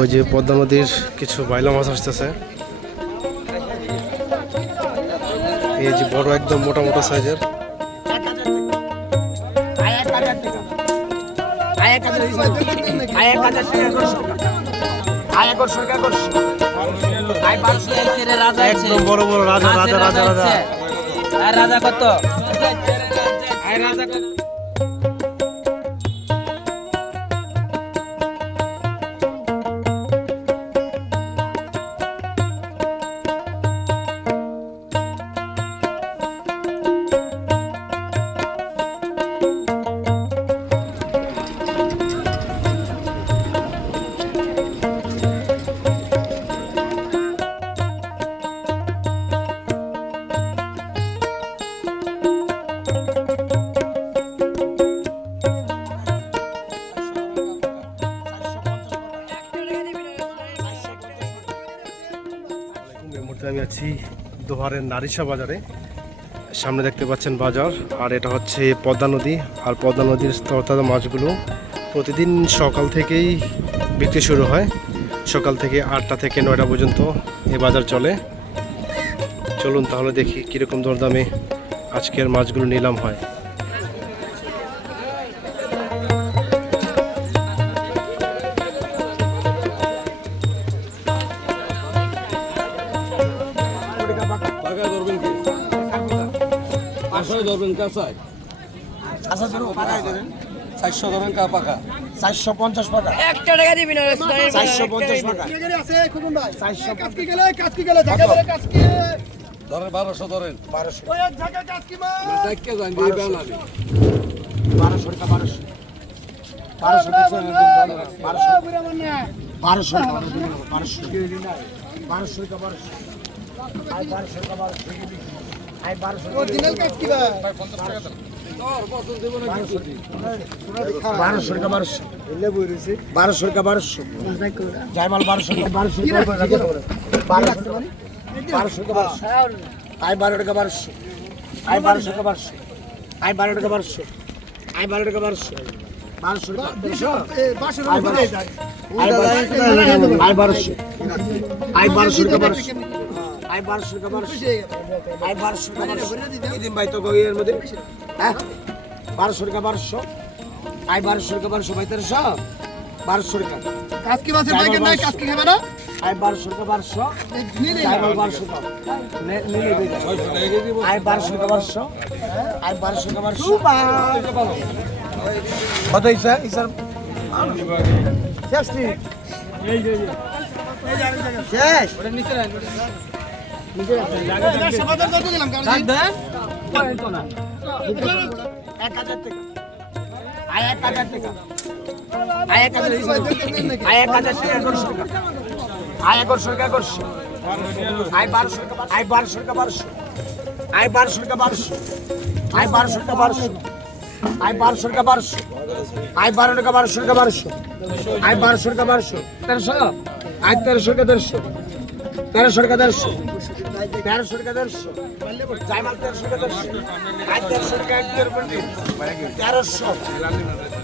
ওই যে পদ্মা নদীর কিছু বাইলা মাছ আসতেছে। এই যে বড় একদম মোটা মোটা সাইজের। একদম বড় বড় রাজা রাজা রাজা রাজা। রাজা কত? আমি আছি দোহারের নারিশা বাজারে। সামনে দেখতে পাচ্ছেন বাজার, আর এটা হচ্ছে পদ্মা নদী। আর পদ্মা নদীর তরতাজা মাছগুলো প্রতিদিন সকাল থেকেই বিক্রি শুরু হয়। সকাল থেকে 8টা থেকে 9টা পর্যন্ত এই বাজার চলে। চলুন তাহলে দেখি কীরকম দরদামে আজকের মাছগুলো নিলাম হয়। ধরবেন কাঁচায় আচ্ছা ধরুন পাকায় ধরেন 400 ধরেন কা পাকা 450 টাকা একটা টাকা দিবি না 450 টাকা আছে খুকুন ভাই 400 কাজকি গেলে ঢাকা বলে কাজকি ধরেন 1200 ধরেন 1200 ওই এক ঢাকা কাজকি মা দেখকে যান দিয়ে বানাবি 1200 টাকা 1200 বুড়া মান্না 1200 টাকা 1200 টাকা 1200 আই 1200 টাকা 1200 আই 1200 অরিজিনাল কাজকি ভাই 50 টাকা দাও তোর পছন্দ দেব না কিছু 1200 টাকা 1200 এলে বইরেছে 1200 টাকা 1200 জায়মাল 1200 টাকা 1200 টাকা 1200 আই 12 টাকা 1200 আই 12 টাকা 1200 আই 12 টাকা 1200 আই 12 টাকা 1200 1200 টাকা 500 টাকা দিয়ে যায় আই 1200 আই 1200 টাকা 1200 আই 1200 টাকা 1200 আই 1200 টাকা 1200 দিন ভাই তো এর মধ্যে হ্যাঁ 1200 টাকা 1200 আই 1200 টাকা 1200 ভাই 1300 1200 টাকা কাজকি মাছে বাইকে নাই কাজকি খাবে না আই 1200 টাকা 1200 নিলে আই 1200 টাকা নিলে দে 600 টাকা দিব আই 1200 টাকা 1200 আই 1200 টাকা 1200 কত ইসা ইসা শেষ নি শেষ ওরে নিচে রাখ নিচে রাখ বাজার কত দিলাম কারণ দেন পয়েন্ট না 1000 টাকা আই 1000 টাকা আই 1000 আই 1000 টাকা 1100 টাকা আই 1100 টাকা 1100 আই 1200 টাকা আই 1200 টাকা 1200 আই 1200 টাকা 1200 আই 1200 টাকা 1200 আই 1200 টাকা 1200 আই 12 টাকা 1200 টাকা 1200 আই 1200 টাকা 1200 1300 আই 1300 টাকা 1300 1300 টাকা 1300 1300 টাকা 1300 জায়মাল 1300 টাকা 1300 আই 1300 টাকা 1300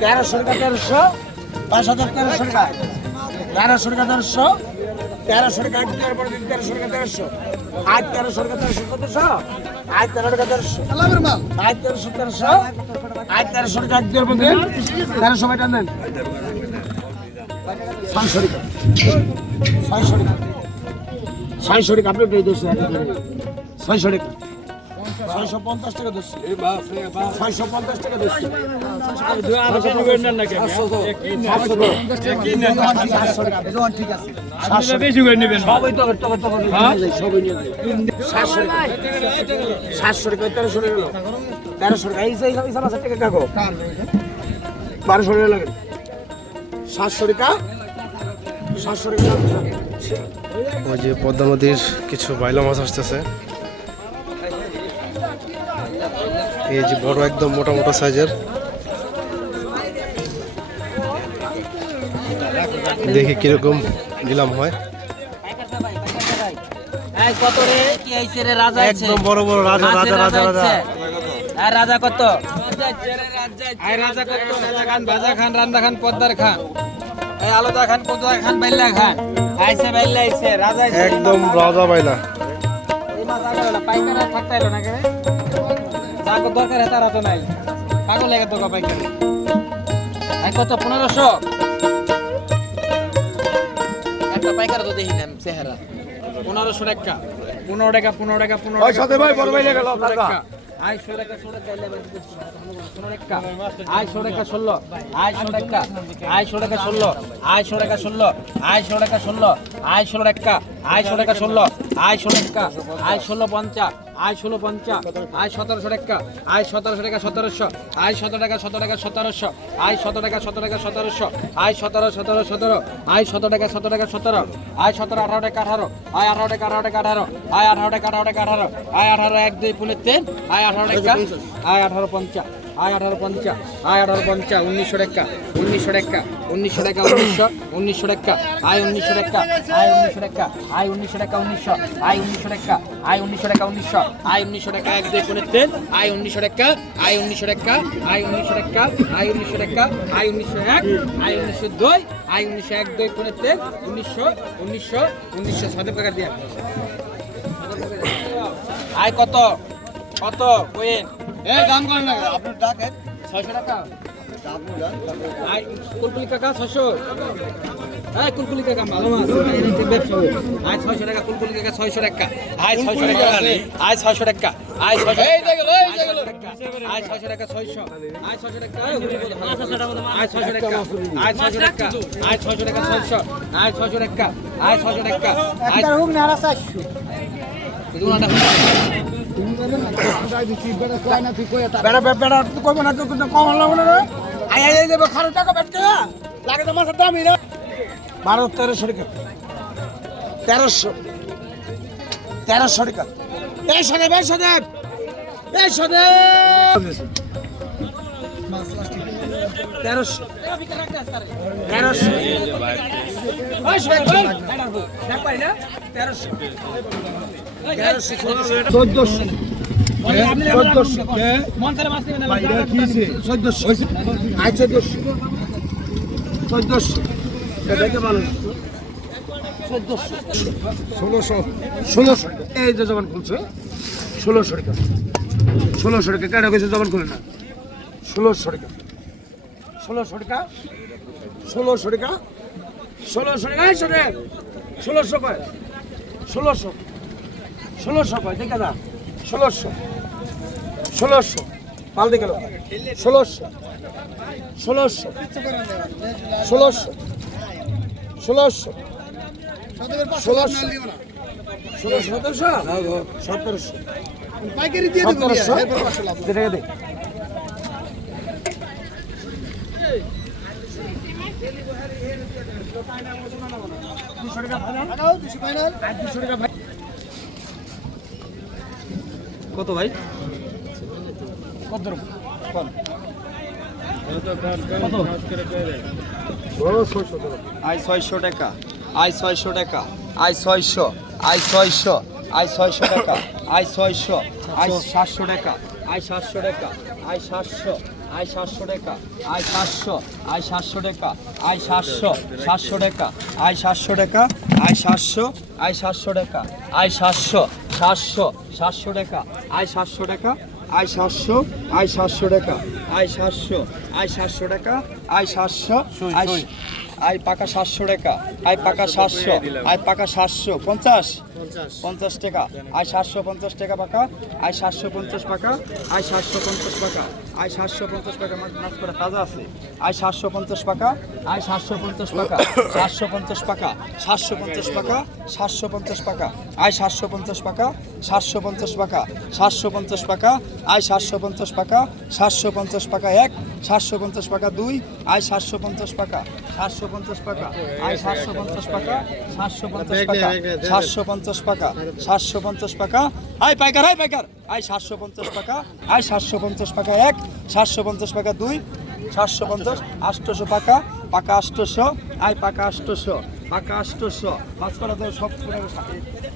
1300 টাকা 1300 5000 1300 টাকা 1300 টাকা 1300 1300 টাকা 1300 টাকা 1300 আই 1300 টাকা 1300 কতশো আই 13 টাকা 1300 আলামের মাল আই 1300 আই 1300 টাকা 1300 টাকা নেন 600 টাকা 600 টাকা 600 টাকা আপনি দিয়ে দোষ 600 টাকা 650 টাকা দোষ 650 টাকা দোষ 700 টাকা ঠিক আছে বেশি করে নেবেন সবই তো সবই নিয়ে 700 টাকা 1300 টাকা 1300 টাকা এই টাকা কাকো 1200 টাকা লাগে 700 টাকা 700 টাকা ওই যে পদ্মা নদীর কিছু বাইলা মাছ আসতেছে। এই যে বড় একদম মোটা মোটা সাইজের। দেখি কিরকম নিলাম হয়। কত রে কি আইছে রে রাজা আছে একদম বড় বড় রাজা রাজা রাজা রাজা। আর রাজা কত আই রাজা কত রাজা খান ভাজা খান রান্দা খান পদ্মার খান আলাদা খান কত খান বাইল্লা খান আইছে বাইল্লা আইছে রাজা আইছে একদম রাজা বাইলা। এই মাছ আগে হলো পাইকার আর থাকতে এলো না কে যাকে দরকার হয় তারা তো নাই পাগল লেগে তো পাইকার এই কত 1500 একটা পাইকার তো দেখি না চেহারা 1500 টাকা 15 টাকা 15 টাকা 15 টাকা সাথে ভাই বড় ভাই গেল আই 100 টাকা 100 টাকা লেবার 15 টাকা আই 100 টাকা 16 আই 100 টাকা আই 100 টাকা 16 আই 100 টাকা 16 আই 100 টাকা 16 আই 16 টাকা আই 100 টাকা 16 আই 16 টাকা আই 16 50 আই 16 50 আই 1700 টাকা আই 1700 টাকা 1700 আই 17 টাকা 17 টাকা 1700 আই 17 টাকা 17 টাকা 1700 আই 17 17 17 আই 17 টাকা 17 টাকা 17 আই 17 18 টাকা 18 আই 18 টাকা 18 টাকা 18 আই 18 টাকা 18 টাকা 18 আই 18 1 2 ফুলের 3 আই 18 টাকা আই 18 50 আই 18 50 আই 18 50 1900 টাকা 1900 টাকা 1900 টাকা 1900 টাকা আই 1900 টাকা আই 1900 টাকা আই 1900 টাকা 1900 আই 1900 টাকা আই 1900 টাকা 1900 আই 1900 টাকা 1 2 ফুলের 3 আই 1900 টাকা আই 1900 টাকা আই 1900 টাকা আই 1900 টাকা আই 1901 আই 1902 আই 1901 2 ফুলের 3 1900 7 টাকা দিয়া আই কত কত কইন এই দাম করেন না আপনার ডাকেন 600 টাকা আই কুলকুলি কাকা 600 আই কুলকুলি কাকা ভালো মাছ আই রেটে ব্যবসা আই 600 টাকা কুলকুলি কাকা 600 টাকা আই 600 টাকা আই 600 টাকা আই 600 এই দেখো আই 600 টাকা 600 আই 600 টাকা আই 600 টাকা আই 600 টাকা আই 600 টাকা 600 আই 600 টাকা আই 600 টাকা আই হোক না 400 দুনাটা বেড়া বেড়া কইব না তো কম লাগবে না আই আই দেব খারো টাকা বেটকে লাগে তো মাছের দামই না 12 1300 টাকা 1300 টাকা এই সদে এই সদে এই সদে 1300 ওই সদে দেখ পাই না 1300 1400 মনসারে মাছ নেবেন না 1400 আই 1400 দেখে ভালো 1600 এই যে জবান খুলছে 1600 টাকা 1600 টাকা কেন কইছে জবান খুলে না 1600 টাকা 1600 টাকা 1600 টাকা 1600 টাকা এই শোনে 1600 কয় 1600 কয় দেখা দা 1600 পাল দেখে গেল 1600 পাইকারি দিয়ে দেবো দেখে দে কত ভাই কত আই 600 টাকা আই 600 টাকা আই 600 আই 600 আই 600 টাকা আই 600 আই 700 টাকা আই 700 টাকা আই 700 আই 700 টাকা আই 700 আই 700 টাকা আই 700 700 টাকা আই 700 টাকা আই 700 আই 700 টাকা আই 700 700 700 টাকা আই 700 টাকা আই 700 আই 700 টাকা আই 700 আই 700 টাকা আই 700 আই পাকা 700 টাকা আই পাকা 700 আই পাকা 750 50 টাকা আই 750 টাকা পাকা আই 750 টাকা আই 750 টাকা আই 750 টাকা মাছ করে তাজা আছে আই 750 টাকা আই 750 টাকা 750 টাকা 750 টাকা 750 টাকা আই 750 টাকা 750 টাকা 750 টাকা আই 750 টাকা 750 টাকা 1 750 টাকা 2 আই 750 টাকা 750 টাকা আই 750 টাকা 750 টাকা 750 টাকা 750 টাকা আই পাইকার আই 750 টাকা আই 750 টাকা 1 750 টাকা 2 750 800 টাকা পাকা 800 আই পাকা 800 পাকা 800 মাছ করা তো সব করে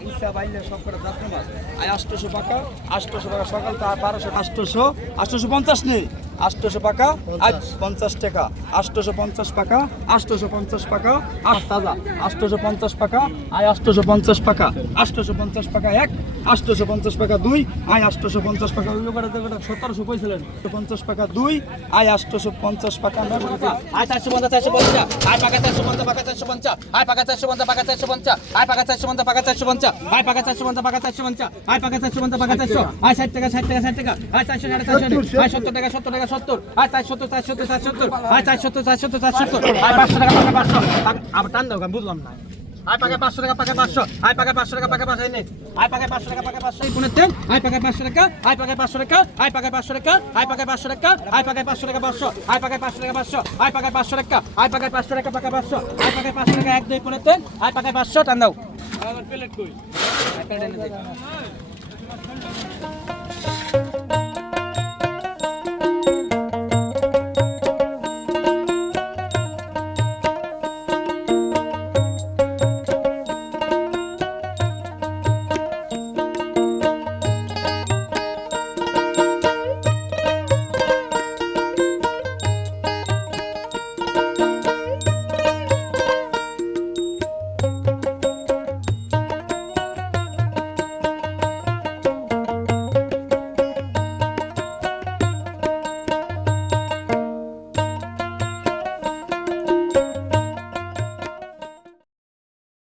ইচ্ছা বাইলে সব করে যাচ্ছে মাছ আই 800 টাকা 800 টাকা সকাল তো 1200 800 850 নেই 800 টাকা আই 50 টাকা 850 টাকা 850 টাকা আট তাজা 850 টাকা আই 850 টাকা 850 টাকা এক 850 টাকা দুই আই 850 টাকা ওই লোকটা 1700 কইছিলেন 50 টাকা দুই আই 850 টাকা 900 টাকা আয় 450 450 আয় পাকা 450 পাকা 450 আয় পাকা 450 পাকা 450 আয় পাকা 450 পাকা 450 আয় পাকা 450 পাকা 450 আয় পাকা 450 পাকা 400 আয় 60 টাকা 60 টাকা 60 টাকা আয় 400 450 আয় 70 টাকা 70 টাকা 70 আয় 470 470 470 আয় 470 470 470 আয় 500 টাকা পাকা 500 আবার টান দাও বুঝলাম না আয় পাকা 500 টাকা পাকা 500 আয় পাকা 500 টাকা পাকা 500 নে আয় পাকা 500 টাকা পাকা 500 এই কোনে তেল আয় পাকা 500 টাকা আয় পাকা 500 টাকা আয় পাকা 500 টাকা আয় পাকা 500 টাকা আয় পাকা 500 টাকা 500 আয় পাকা 500 টাকা 500 আয় পাকা 500 টাকা আয় পাকা 500 টাকা পাকা 500 আয় পাকা 500 টাকা এক দুই কোনে তেল আয় পাকা 500 টান দাও প্লেট কই প্লেট এনে দে